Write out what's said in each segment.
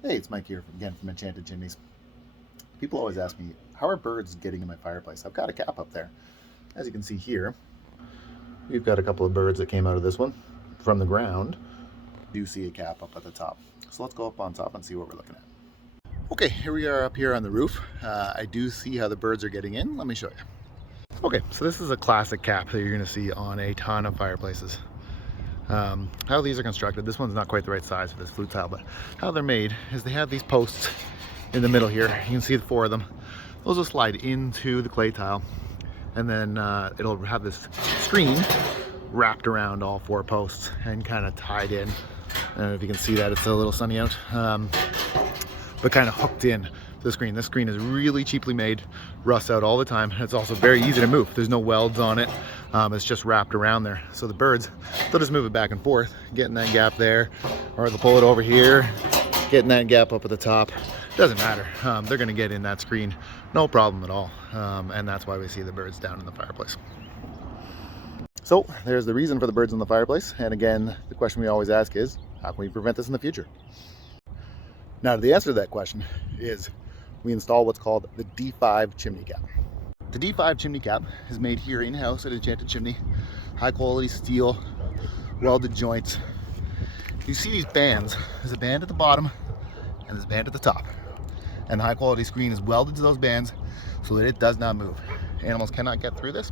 Hey, it's Mike here again from Enchanted Chimneys. People always ask me, how are birds getting in my fireplace? I've got a cap up there. As you can see here, we've got a couple of birds that came out of this one from the ground. You do see a cap up at the top. So let's go up on top and see what we're looking at. Okay, here we are up here on the roof. I do see how the birds are getting in. Let me show you. Okay, so this is a classic cap that you're going to see on a ton of fireplaces. How these are constructed, this one's not quite the right size for this flute tile, but how they're made is they have these posts in the middle here. You can see the four of them. Those will slide into the clay tile, and then it'll have this screen wrapped around all four posts and kind of tied in. I don't know if you can see that, it's a little sunny out, but kind of hooked in to the screen. This screen is really cheaply made, rusts out all the time. It's also very easy to move. There's no welds on it. It's just wrapped around there. So the birds, they'll just move it back and forth, getting that gap there, or they'll pull it over here, getting that gap up at the top. Doesn't matter. They're gonna get in that screen, no problem at all. And that's why we see the birds down in the fireplace. So there's the reason for the birds in the fireplace. And again, the question we always ask is, how can we prevent this in the future? Now, the answer to that question is we install what's called the D5 chimney cap. The D5 chimney cap is made here in-house at Enchanted Chimney. High quality steel, welded joints. You see these bands. There's a band at the bottom and there's a band at the top. And the high quality screen is welded to those bands so that it does not move. Animals cannot get through this.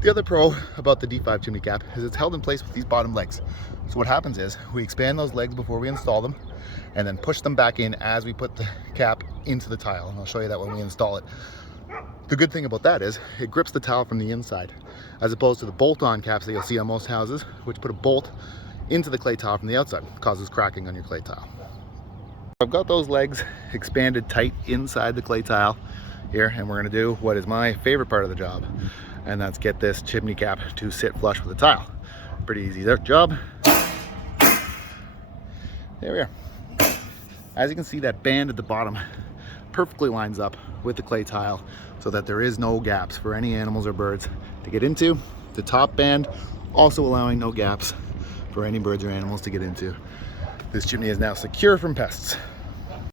The other pro about the D5 chimney cap is it's held in place with these bottom legs. So what happens is we expand those legs before we install them and then push them back in as we put the cap into the tile. And I'll show you that when we install it. The good thing about that is it grips the tile from the inside, as opposed to the bolt-on caps that you'll see on most houses, which put a bolt into the clay tile from the outside, causes cracking on your clay tile. I've got those legs expanded tight inside the clay tile here, and we're gonna do what is my favorite part of the job, and that's get this chimney cap to sit flush with the tile. Pretty easy job. There we are. As you can see, that band at the bottom perfectly lines up with the clay tile so that there is no gaps for any animals or birds to get into. The top band also allowing no gaps for any birds or animals to get into. This chimney is now secure from pests.